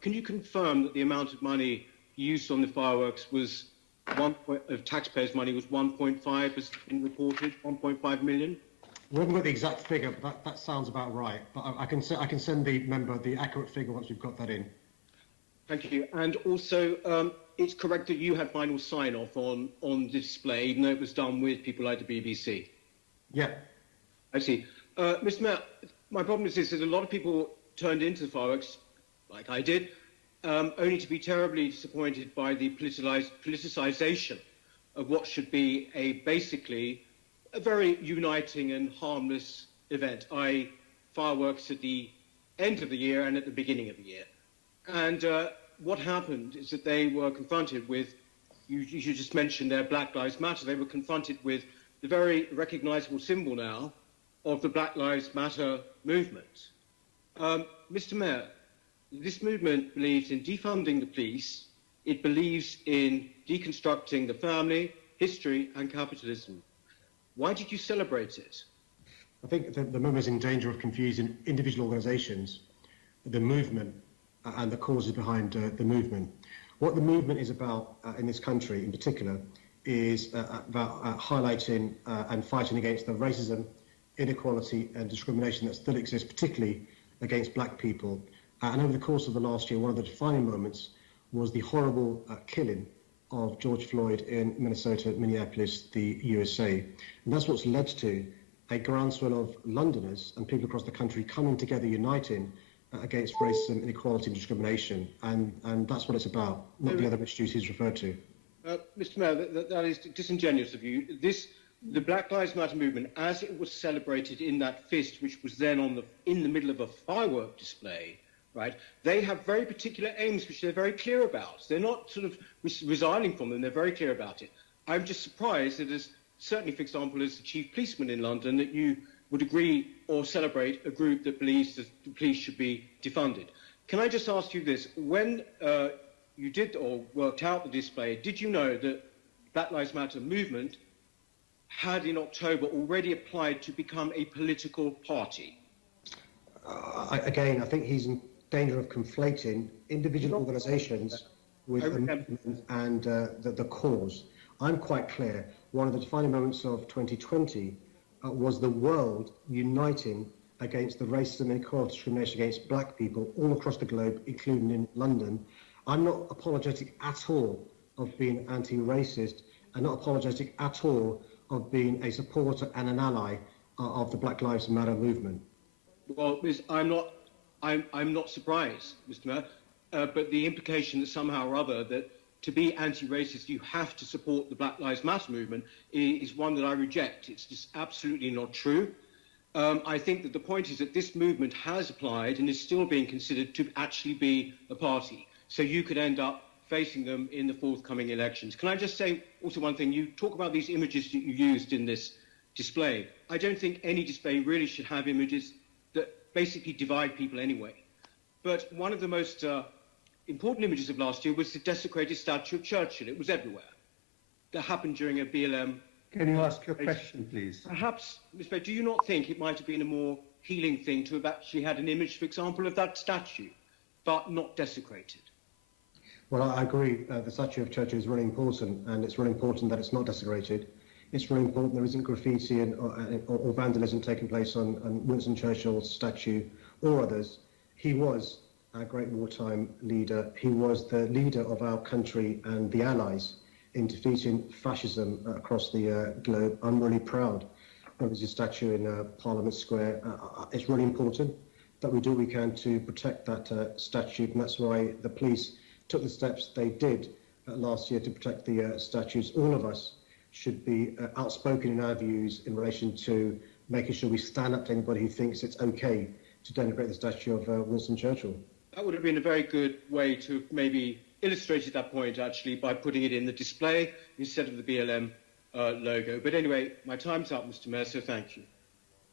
can you confirm that the amount of money used on the fireworks was of taxpayers' money was 1.5, as been reported, 1.5 million? We haven't got the exact figure, but that sounds about right. But I can send the member the accurate figure once we've got that in. Thank you. And also, it's correct that you had final sign-off on the display, even though it was done with people like the BBC? Yeah. I see. Mr. Mayor, my problem is this, that a lot of people turned into the fireworks, like I did, only to be terribly disappointed by the politicisation of what should be basically a very uniting and harmless event, i.e. fireworks at the end of the year and at the beginning of the year. And what happened is that they were confronted with, you just mentioned their Black Lives Matter, they were confronted with the very recognisable symbol now of the Black Lives Matter movement. Mr. Mayor, this movement believes in defunding the police, it believes in deconstructing the family, history and capitalism. Why did you celebrate it? I think the movement is in danger of confusing individual organisations, the movement and the causes behind the movement. What the movement is about in this country in particular is about highlighting and fighting against the racism, inequality and discrimination that still exists, particularly against black people. And over the course of the last year, one of the defining moments was the horrible killing of George Floyd in Minnesota, Minneapolis, the USA. And that's what's led to a groundswell of Londoners and people across the country coming together, uniting against racism, inequality and discrimination. And that's what it's about, not the other issues he's referred to. Mr. Mayor, that is disingenuous of you. The Black Lives Matter movement, as it was celebrated in that fist, which was then in the middle of a firework display, right? They have very particular aims, which they're very clear about. They're not sort of resigning from them. They're very clear about it. I'm just surprised that, certainly, for example, as the chief policeman in London, that you would agree or celebrate a group that believes that the police should be defunded. Can I just ask you this? When you did or worked out the display, did you know that Black Lives Matter movement had in October already applied to become a political party? Again, I think he's in danger of conflating individual organisations with a movement and the cause. I'm quite clear. One of the defining moments of 2020 was the world uniting against the racism, inequality, discrimination against black people all across the globe, including in London. I'm not apologetic at all of being anti-racist and not apologetic at all of being a supporter and an ally of the Black Lives Matter movement. Well, I'm not surprised, Mr. Mayor, but the implication that somehow or other that to be anti-racist you have to support the Black Lives Matter movement is one that I reject. It's just absolutely not true. I think that the point is that this movement has applied and is still being considered to actually be a party. So you could end up facing them in the forthcoming elections. Can I just say also one thing? You talk about these images that you used in this display. I don't think any display really should have images that basically divide people anyway. But one of the most important images of last year was the desecrated statue of Churchill. It was everywhere. That happened during a BLM. Can you ask your question, please? Perhaps, Mr. Mayor, do you not think it might have been a more healing thing to have actually had an image, for example, of that statue, but not desecrated? Well, I agree. The statue of Churchill is really important, and it's really important that it's not desecrated. It's really important there isn't graffiti or vandalism taking place on Winston Churchill's statue or others. He was our great wartime leader. He was the leader of our country and the Allies in defeating fascism across the globe. I'm really proud of his statue in Parliament Square. It's really important that we do what we can to protect that statue, and that's why the police took the steps they did last year to protect the statues. All of us should be outspoken in our views in relation to making sure we stand up to anybody who thinks it's okay to denigrate the statue of Winston Churchill. That would have been a very good way to maybe illustrate that point, actually, by putting it in the display instead of the BLM logo. But anyway, my time's up, Mr. Mayor, so thank you.